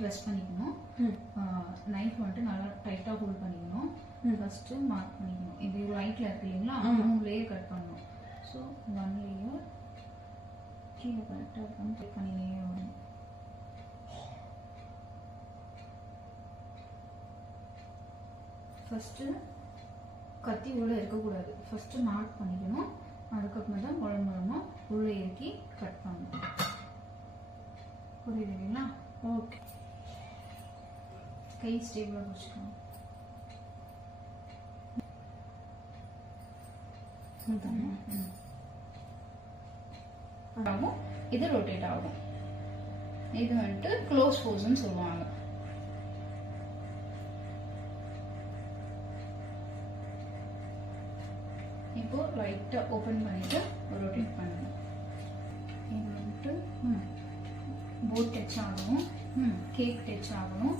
Press பண்ணிக்கணும். Knife வந்துட்டு நல்லா டைட்டா ஹோல்ட் பண்ணிக்கணும். ஃபர்ஸ்ட் மார்க் பண்ணிக்கணும். இது ரைட்ல இருக்கு இல்லைங்களா, 3 லேயர் கட் பண்ணணும். ஸோ 1 லேயர் கீழே கரெக்டாக இருக்கான்னு செக் பண்ணினே வரணும். ஃபர்ஸ்ட் கத்தி உள்ள இருக்கக்கூடாது. ஃபர்ஸ்ட் மார்க் பண்ணிக்கணும். அதுக்கப்புறம் தான் மூலமா உள்ள இறக்கி கட் பண்ணணும். புரியுது இல்லைங்களா? ஓகே. கை ஸ்டேபிளாக பிடிச்சிக்கணும். ஆகும். இது ரொட்டேட் ஆகும். இது வந்துட்டு க்ளோஸ் போஸ்ன்னு சொல்லுவாங்க. இப்போ லைட்டா ஓபன் பண்ணிட்டு ரொட்டேட் பண்ணுங்க. இது வந்துட்டு போட் டச் ஆகணும், கேக் டச் ஆகணும்.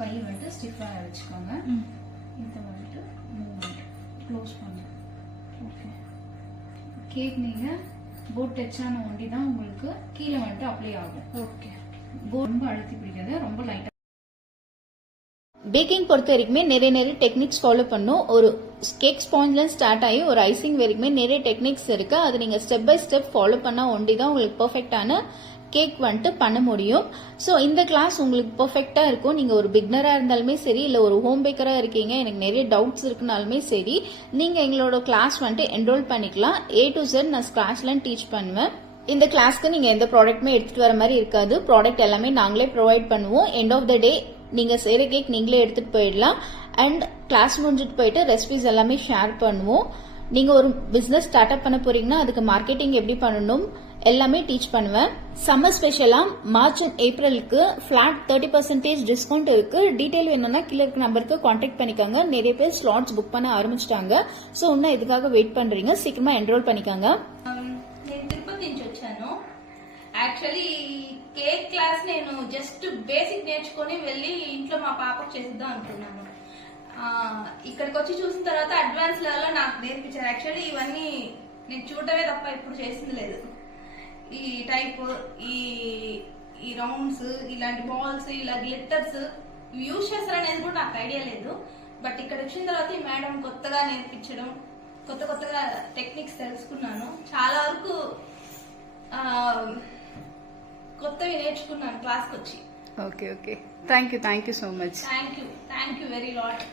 கை வந்துட்டு ஸ்டிஃபா வச்சுக்கோங்க. இதை வந்துட்டு க்ளோஸ் பண்ணுங்க. ஓகே. கேக் நீங்க போட் டச் ஆன ஒண்டி தான் உங்களுக்கு கீழே வந்துட்டு அப்ளை ஆகும். ஓகே. போட் ரொம்ப அழுத்தி பிடிக்காது, ரொம்ப லைட்டா. பேக்கிங் பொறுத்த வரைக்குமே நிறைய டெக்னிக்ஸ் ஃபாலோ பண்ணும். ஒரு கேக் ஸ்பாஞ்ச்ல ஸ்டார்ட் ஆகி ஒரு ஐசிங் வரைக்குமே நிறைய டெக்னிக்ஸ் இருக்கு. அது நீங்க ஸ்டெப் பை ஸ்டெப் ஃபாலோ பண்ணா ஒண்டி தான் உங்களுக்கு பெர்ஃபெக்டான கேக் வந்துட்டு பண்ண முடியும். ஸோ இந்த கிளாஸ் உங்களுக்கு பெர்ஃபெக்டா இருக்கும். நீங்க ஒரு பிகினரா இருந்தாலுமே சரி, இல்ல ஒரு ஹோம் பேக்கரா இருக்கீங்க, எனக்கு நிறைய டவுட்ஸ் இருக்குனாலுமே சரி, நீங்க எங்களோட கிளாஸ் வந்துட்டு என்ரோல் பண்ணிக்கலாம். A to Z நான் கிளாஸ்ல டீச் பண்ணுவேன். இந்த கிளாஸ்க்கு நீங்க எந்த ப்ராடக்ட்டுமே எடுத்துட்டு வர மாதிரி இருக்காது. ப்ராடக்ட் எல்லாமே நாங்களே ப்ரொவைட் பண்ணுவோம். எண்ட் ஆஃப் த டே நீங்க செய்யற கேக் நீங்களே எடுத்துட்டு போயிடலாம். அண்ட் கிளாஸ் முடிஞ்சிட்டு போயிட்டு ரெசிபிஸ் எல்லாமே ஷேர் பண்ணுவோம். நீங்க ஒரு பிசினஸ் ஸ்டார்ட் அப் பண்ண போறீங்கன்னா அதுக்கு மார்க்கெட்டிங் எப்படி பண்ணணும் எல்லாமே டீச் பண்ணுவேன். சம்மர் ஸ்பெஷலா மார்ச் அண்ட் ஏப்ரலுக்கு ஃபிளாட் 30% டிஸ்கவுண்ட் இருக்கு. டீடைல் வேணும்னா கீழே இருக்க நம்பருக்கு கான்டாக்ட் பண்ணிக்கோங்க. நிறைய பேர் ஸ்லாட்ஸ் புக் பண்ண ஆரம்பிச்சிட்டாங்க. ஸோ இன்னும் இதுக்காக வெயிட் பண்றீங்க, சீக்கிரமா என்ரோல் பண்ணிக்கோங்க. నేను తిరుపతి నుంచి వచ్చాను. యాక్చువల్లీ కేక్ క్లాస్ నేను జస్ట్ బేసిక్ నేర్చుకుని వెళ్ళి ఇంట్లో మా పాపకు చేద్దాం అనుకున్నాను. ఇక్కడికి వచ్చి చూసిన తర్వాత అడ్వాన్స్ లెవెల్లో నాకు నేర్పించారు. యాక్చువల్లీ ఇవన్నీ నేను చూడటమే తప్ప ఎప్పుడు చేసింది లేదు. ఈ టైప్ ఈ రౌండ్స్, ఇలాంటి బాల్స్, ఇలా గ్లిట్టర్స్ యూజ్ చేస్తారనేది కూడా నాకు ఐడియా లేదు. బట్ ఇక్కడ వచ్చిన తర్వాత ఈ మేడం కొత్తగా నేర్పించడం, కొత్తగా టెక్నిక్స్ తెలుసుకున్నాను. చాలా వరకు కొత్తవి నేర్చుకున్నాను క్లాస్కి వచ్చి. Okay. Thank you so much. Thank you very lot.